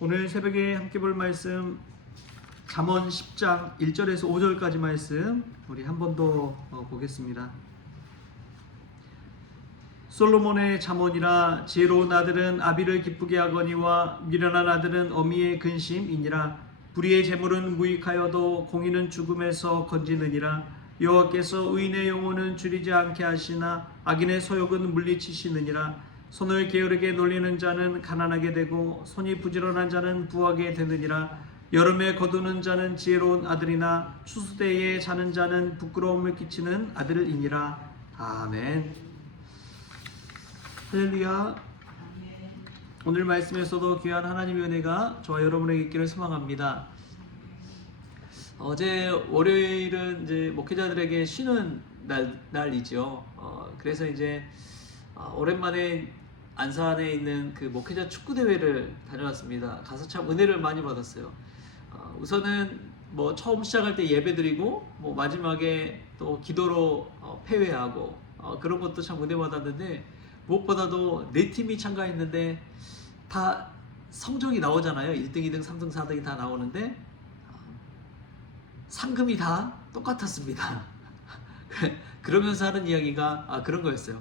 오늘 새벽에 함께 볼 말씀 잠언 10장 1절에서 5절까지 말씀 우리 한 번 더 보겠습니다. 솔로몬의 잠언이라 지혜로운 아들은 아비를 기쁘게 하거니와 미련한 아들은 어미의 근심이니라. 불의의 재물은 무익하여도 공의는 죽음에서 건지느니라. 여호와께서 의인의 영혼은 줄이지 않게 하시나 악인의 소욕은 물리치시느니라. 손을 게으르게 놀리는 자는 가난하게 되고 손이 부지런한 자는 부하게 되느니라. 여름에 거두는 자는 지혜로운 아들이나 추수때에 자는 자는 부끄러움을 끼치는 아들이니라. 아멘. 할렐루야. 오늘 말씀에서도 귀한 하나님의 은혜가 저와 여러분에게 있기를 소망합니다. 어제 월요일은 이제 목회자들에게 쉬는 날이죠. 그래서 이제 오랜만에 안산에 있는 그 목회자 축구 대회를 다녀왔습니다. 가서 참 은혜를 많이 받았어요. 우선은 뭐 처음 시작할 때 예배드리고 뭐 마지막에 또 기도로 폐회하고 그런 것도 참 은혜 받았는데, 무엇보다도 네 팀이 참가했는데 다 성적이 나오잖아요. 1등, 2등, 3등, 4등이 다 나오는데 상금이 다 똑같았습니다. 그러면서 하는 이야기가 그런 거였어요.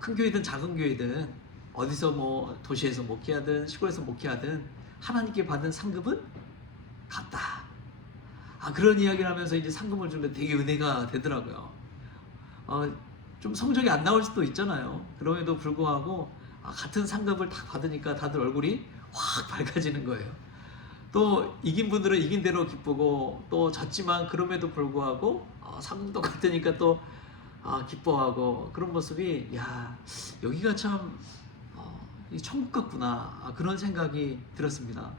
큰 교회든 작은 교회든 어디서 뭐 도시에서 목회하든 시골에서 목회하든 하나님께 받은 상급은 같다. 그런 이야기를 하면서 이제 상금을 주는데 되게 은혜가 되더라고요. 좀 성적이 안 나올 수도 있잖아요. 그럼에도 불구하고 같은 상급을 딱 받으니까 다들 얼굴이 확 밝아지는 거예요. 또 이긴 분들은 이긴 대로 기쁘고, 또 졌지만 그럼에도 불구하고 상금도 같으니까 또 기뻐하고, 그런 모습이 여기가 참 천국 같구나, 그런 생각이 들었습니다.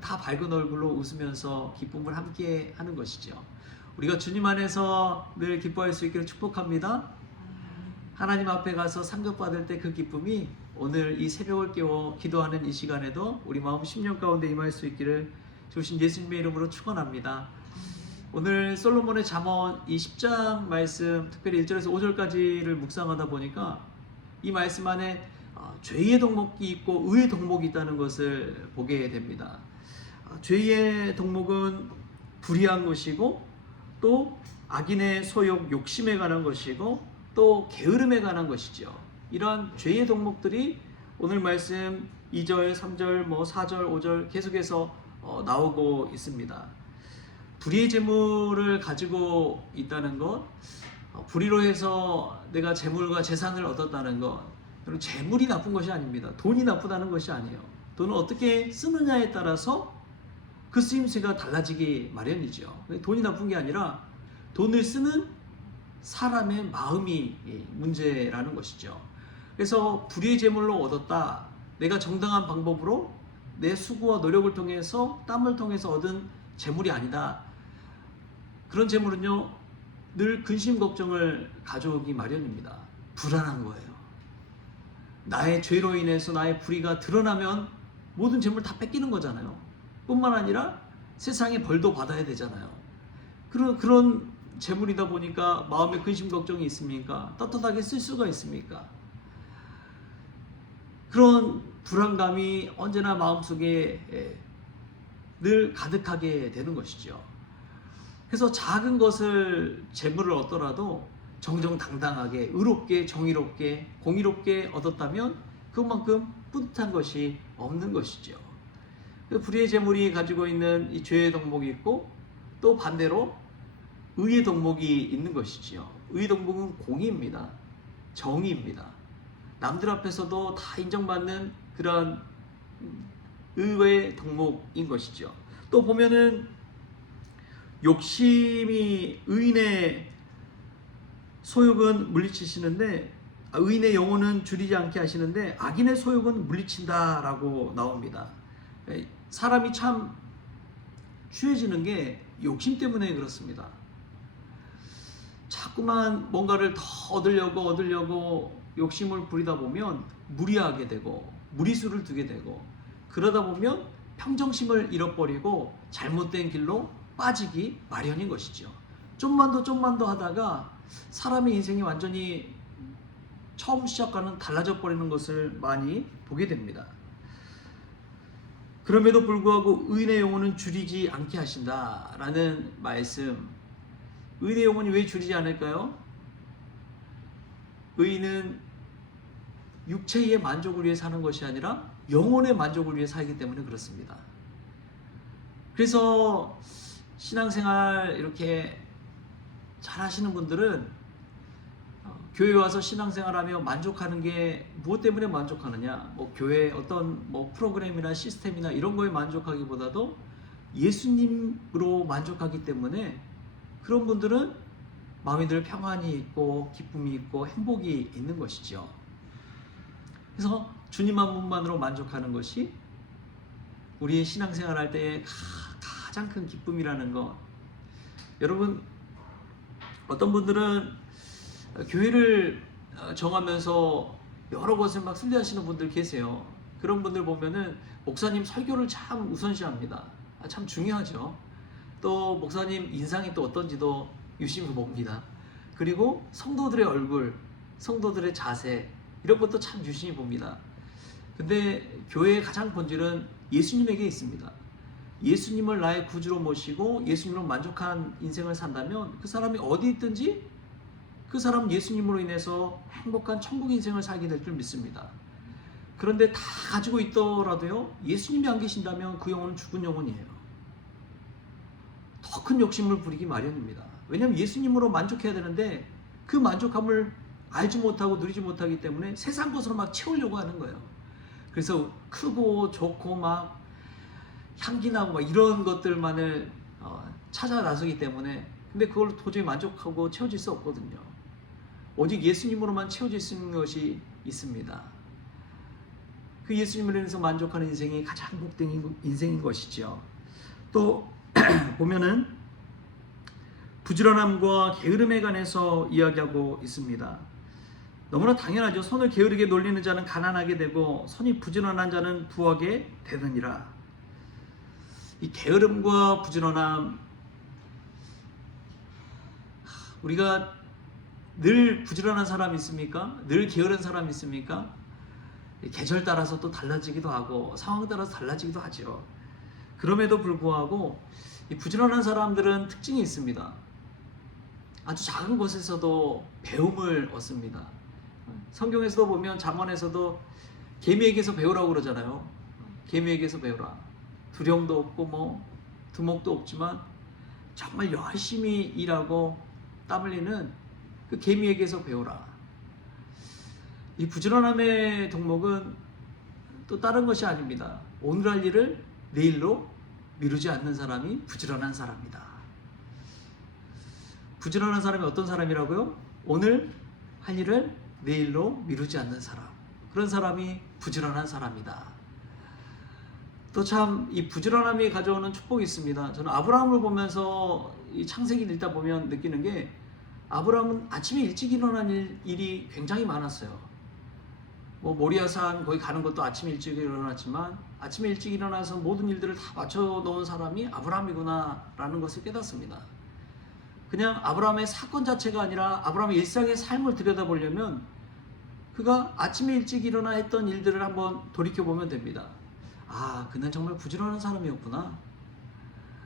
다 밝은 얼굴로 웃으면서 기쁨을 함께 하는 것이죠. 우리가 주님 안에서 늘 기뻐할 수 있기를 축복합니다. 하나님 앞에 가서 상급 받을 때 그 기쁨이 오늘 이 새벽을 깨워 기도하는 이 시간에도 우리 마음 심령 가운데 임할 수 있기를 주신 예수님의 이름으로 축원합니다. 오늘 솔로몬의 잠언 이 10장 말씀, 특별히 1절에서 5절까지를 묵상하다 보니까 이 말씀 안에 죄의 덕목이 있고 의의 덕목이 있다는 것을 보게 됩니다. 죄의 덕목은 불의한 것이고, 또 악인의 소욕, 욕심에 관한 것이고, 또 게으름에 관한 것이죠. 이러한 죄의 덕목들이 오늘 말씀 2절, 3절, 4절, 5절 계속해서 나오고 있습니다. 불의의 재물을 가지고 있다는 것, 불의로 해서 내가 재물과 재산을 얻었다는 것, 여러분, 재물이 나쁜 것이 아닙니다. 돈이 나쁘다는 것이 아니에요. 돈을 어떻게 쓰느냐에 따라서 그 쓰임새가 달라지기 마련이죠. 돈이 나쁜 게 아니라 돈을 쓰는 사람의 마음이 문제라는 것이죠. 그래서 불의의 재물로 얻었다, 내가 정당한 방법으로 내 수고와 노력을 통해서 땀을 통해서 얻은 재물이 아니다. 그런 재물은요 늘 근심 걱정을 가져오기 마련입니다. 불안한 거예요. 나의 죄로 인해서 나의 불의가 드러나면 모든 재물 다 뺏기는 거잖아요. 뿐만 아니라 세상에 벌도 받아야 되잖아요. 그런 재물이다 보니까 마음에 근심 걱정이 있습니까? 떳떳하게 쓸 수가 있습니까? 그런 불안감이 언제나 마음속에 늘 가득하게 되는 것이죠. 그래서 작은 것을 재물을 얻더라도 정정당당하게, 의롭게, 정의롭게, 공의롭게 얻었다면 그만큼 뿌듯한 것이 없는 것이죠. 불의의 재물이 가지고 있는 이 죄의 덕목이 있고, 또 반대로 의의 덕목이 있는 것이지요. 의의 덕목은 공의입니다. 정의입니다. 남들 앞에서도 다 인정받는 그런 의의 덕목인 것이죠. 또 보면은 욕심이 의인의 소욕은 물리치시는데, 의인의 영혼은 줄이지 않게 하시는데 악인의 소욕은 물리친다라고 나옵니다. 사람이 참 취해지는 게 욕심 때문에 그렇습니다. 자꾸만 뭔가를 더 얻으려고 욕심을 부리다 보면 무리하게 되고 무리수를 두게 되고, 그러다 보면 평정심을 잃어버리고 잘못된 길로 빠지기 마련인 것이죠. 좀만 더 하다가 사람의 인생이 완전히 처음 시작과는 달라져 버리는 것을 많이 보게 됩니다. 그럼에도 불구하고 의인의 영혼은 줄이지 않게 하신다라는 말씀. 의인의 영혼이 왜 줄이지 않을까요? 의인은 육체의 만족을 위해 사는 것이 아니라 영혼의 만족을 위해 살기 때문에 그렇습니다. 그래서 신앙생활 이렇게 잘 하시는 분들은 교회 와서 신앙생활하며 만족하는 게 무엇 때문에 만족하느냐? 뭐 교회 어떤 뭐 프로그램이나 시스템이나 이런 거에 만족하기보다도 예수님으로 만족하기 때문에 그런 분들은 마음이 늘 평안이 있고 기쁨이 있고 행복이 있는 것이죠. 그래서 주님 한 분만으로 만족하는 것이 우리의 신앙생활 할 때의 가장 큰 기쁨이라는 것. 여러분, 어떤 분들은 교회를 정하면서 여러 것을 막 순례하시는 분들 계세요. 그런 분들 보면은 목사님 설교를 참 우선시합니다. 참 중요하죠. 또 목사님 인상이 또 어떤지도 유심히 봅니다. 그리고 성도들의 얼굴, 성도들의 자세 이런 것도 참 유심히 봅니다. 근데 교회의 가장 본질은 예수님에게 있습니다. 예수님을 나의 구주로 모시고 예수님으로 만족한 인생을 산다면 그 사람이 어디 있든지 그 사람은 예수님으로 인해서 행복한 천국 인생을 살게 될 줄 믿습니다. 그런데 다 가지고 있더라도요, 예수님이 안 계신다면 그 영혼은 죽은 영혼이에요. 더 큰 욕심을 부리기 마련입니다. 왜냐하면 예수님으로 만족해야 되는데 그 만족함을 알지 못하고 누리지 못하기 때문에 세상 것으로 막 채우려고 하는 거예요. 그래서 크고 좋고 막 향기나고 막 이런 것들만을 찾아 나서기 때문에 근데 그걸 도저히 만족하고 채워질 수 없거든요. 오직 예수님으로만 채워질 수 있는 것이 있습니다. 그 예수님을 인해서 만족하는 인생이 가장 복된 인생인 것이죠. 또 보면은 부지런함과 게으름에 관해서 이야기하고 있습니다. 너무나 당연하죠. 손을 게으르게 놀리는 자는 가난하게 되고 손이 부지런한 자는 부하게 되느니라. 이 게으름과 부지런함, 우리가 늘 부지런한 사람이 있습니까? 늘 게으른 사람이 있습니까? 계절 따라서 또 달라지기도 하고 상황 따라서 달라지기도 하죠. 그럼에도 불구하고 이 부지런한 사람들은 특징이 있습니다. 아주 작은 것에서도 배움을 얻습니다. 성경에서도 보면 잠언에서도 개미에게서 배우라고 그러잖아요. 개미에게서 배우라. 두령도 없고 뭐 두목도 없지만 정말 열심히 일하고 땀 흘리는 그 개미에게서 배우라. 이 부지런함의 덕목은 또 다른 것이 아닙니다. 오늘 할 일을 내일로 미루지 않는 사람이 부지런한 사람이다. 부지런한 사람이 어떤 사람이라고요? 오늘 할 일을 내일로 미루지 않는 사람. 그런 사람이 부지런한 사람이다. 또 참 이 부지런함이 가져오는 축복이 있습니다. 저는 아브라함을 보면서 이 창세기를 읽다 보면 느끼는 게 아브라함은 아침에 일찍 일어난 일이 굉장히 많았어요. 뭐 모리아산 거기 가는 것도 아침에 일찍 일어났지만 아침에 일찍 일어나서 모든 일들을 다 맞춰 놓은 사람이 아브라함이구나 라는 것을 깨닫습니다. 그냥 아브라함의 사건 자체가 아니라 아브라함의 일상의 삶을 들여다보려면 그가 아침에 일찍 일어나 했던 일들을 한번 돌이켜보면 됩니다. 아, 그는 정말 부지런한 사람이었구나.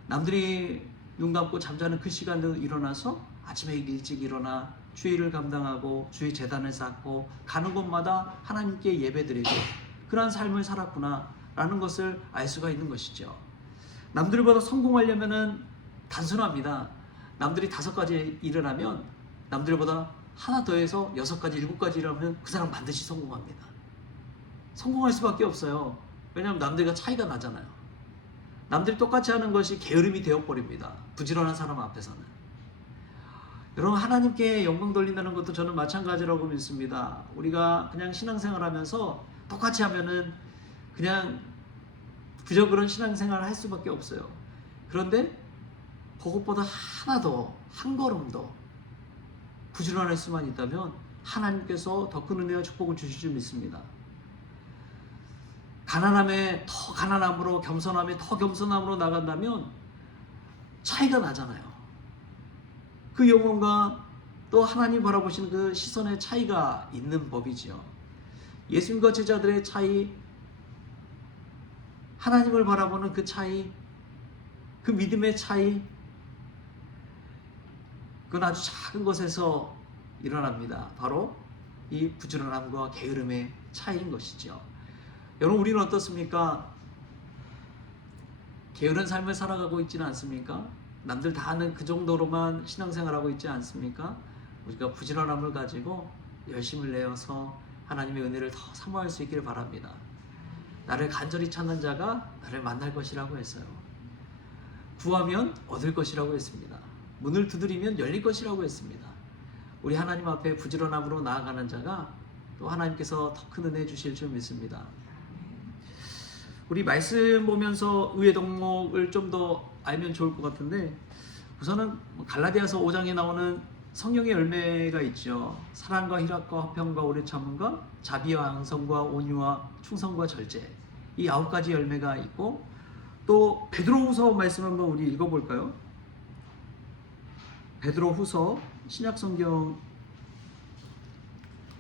남들이 눈 감고 잠자는 그 시간에 일어나서 아침에 일찍 일어나 주일을 감당하고 주의 제단을 쌓고 가는 곳마다 하나님께 예배드리고 그러한 삶을 살았구나 라는 것을 알 수가 있는 것이죠. 남들보다 성공하려면은 단순합니다. 남들이 5가지 일을 하면 남들보다 하나 더해서 6가지, 7가지 일을 하면 그 사람 반드시 성공합니다. 성공할 수밖에 없어요. 왜냐하면 남들과 차이가 나잖아요. 남들이 똑같이 하는 것이 게으름이 되어버립니다. 부지런한 사람 앞에서는. 여러분, 하나님께 영광 돌린다는 것도 저는 마찬가지라고 믿습니다. 우리가 그냥 신앙생활 하면서 똑같이 하면은 그냥 그저 그런 신앙생활을 할 수밖에 없어요. 그런데 그것보다 하나 더, 한 걸음 더 부지런할 수만 있다면 하나님께서 더 큰 은혜와 축복을 주실 줄 믿습니다. 가난함에 더 가난함으로, 겸손함에 더 겸손함으로 나간다면 차이가 나잖아요. 그 영혼과 또 하나님 바라보시는 그 시선의 차이가 있는 법이지요. 예수님과 제자들의 차이, 하나님을 바라보는 그 차이, 그 믿음의 차이, 그건 아주 작은 것에서 일어납니다. 바로 이 부지런함과 게으름의 차이인 것이죠. 여러분, 우리는 어떻습니까? 게으른 삶을 살아가고 있지는 않습니까? 남들 다 아는 그 정도로만 신앙생활하고 있지 않습니까? 우리가 부지런함을 가지고 열심을 내어서 하나님의 은혜를 더 사모할 수 있기를 바랍니다. 나를 간절히 찾는 자가 나를 만날 것이라고 했어요. 구하면 얻을 것이라고 했습니다. 문을 두드리면 열릴 것이라고 했습니다. 우리 하나님 앞에 부지런함으로 나아가는 자가 또 하나님께서 더 큰 은혜 주실 줄 믿습니다. 우리 말씀 보면서 의의 덕목을 좀 더 알면 좋을 것 같은데, 우선은 갈라디아서 5장에 나오는 성령의 열매가 있죠. 사랑과 희락과 화평과 오래 참음과 자비와 양성과 온유와 충성과 절제, 이 9가지 열매가 있고, 또 베드로후서 말씀 한번 우리 읽어볼까요? 베드로후서 신약성경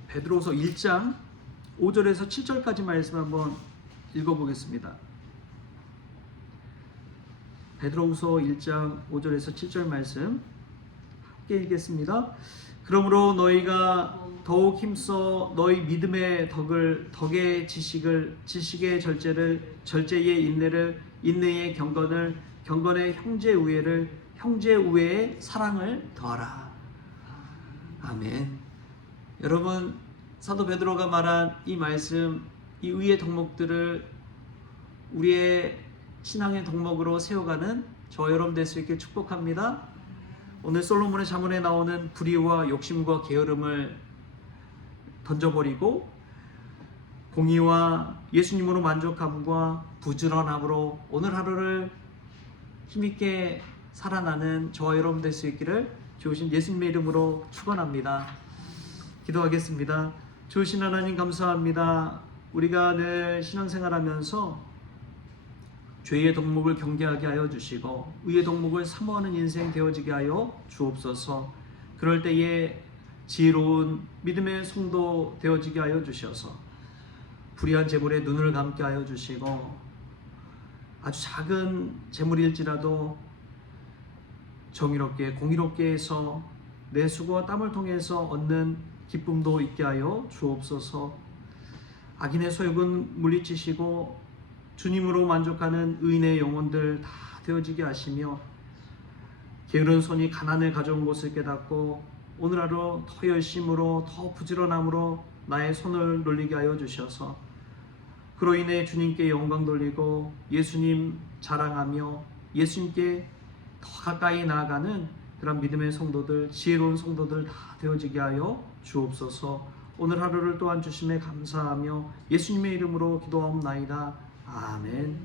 베드로후서 1장 5절에서 7절까지 말씀 한번 읽어보겠습니다. 베드로후서 1장 5절에서 7절 말씀 함께 읽겠습니다. 그러므로 너희가 더욱 힘써 너희 믿음의 덕의 지식을, 지식의 절제를, 절제의 인내를, 인내의 경건을, 경건의 형제 우애를, 형제 우애의 사랑을 더하라. 아멘. 여러분, 사도 베드로가 말한 이 말씀, 이 의의 덕목들을 우리의 신앙의 덕목으로 세워가는 저 여러분 될 수 있게 축복합니다. 오늘 솔로몬의 잠언에 나오는 불의와 욕심과 게으름을 던져버리고 공의와 예수님으로 만족함과 부지런함으로 오늘 하루를 힘있게 살아나는 저와 여러분 될 수 있기를 주신 예수님의 이름으로 축원합니다. 기도하겠습니다. 주신 하나님 감사합니다. 우리가 늘 신앙생활하면서 죄의 덕목을 경계하게 하여 주시고 의의 덕목을 사모하는 인생 되어지게 하여 주옵소서. 그럴 때에 지혜로운 믿음의 성도 되어지게 하여 주셔서 불의한 재물에 눈을 감게 하여 주시고 아주 작은 재물일지라도 정의롭게 공의롭게 해서 내 수고와 땀을 통해서 얻는 기쁨도 있게 하여 주옵소서. 악인의 소욕은 물리치시고 주님으로 만족하는 의인의 영혼들 다 되어지게 하시며 게으른 손이 가난을 가져온 것을 깨닫고 오늘 하루 더 열심으로 더 부지런함으로 나의 손을 놀리게 하여 주셔서 그로 인해 주님께 영광 돌리고 예수님 자랑하며 예수님께 더 가까이 나아가는 그런 믿음의 성도들, 지혜로운 성도들 다 되어지게 하여 주옵소서. 오늘 하루를 또한 주심에 감사하며 예수님의 이름으로 기도하옵나이다. 아멘.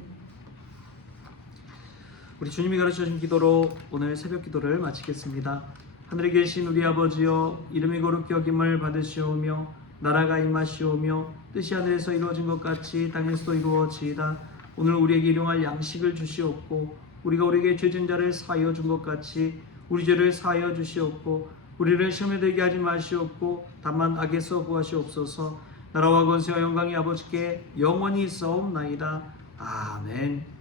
우리 주님이 가르쳐주신 기도로 오늘 새벽 기도를 마치겠습니다. 하늘에 계신 우리 아버지여, 이름이 거룩히 여김을 받으시오며 나라가 임하시오며 뜻이 하늘에서 이루어진 것 같이 땅에서도 이루어지이다. 오늘 우리에게 일용할 양식을 주시옵고 우리가 우리에게 죄진 자를 사하여 준 것 같이 우리 죄를 사하여 주시옵고 우리를 시험에 들게 하지 마시옵고 다만 악에서 구하시옵소서. 나라와 권세와 영광이 아버지께 영원히 있사옵나이다. 아멘.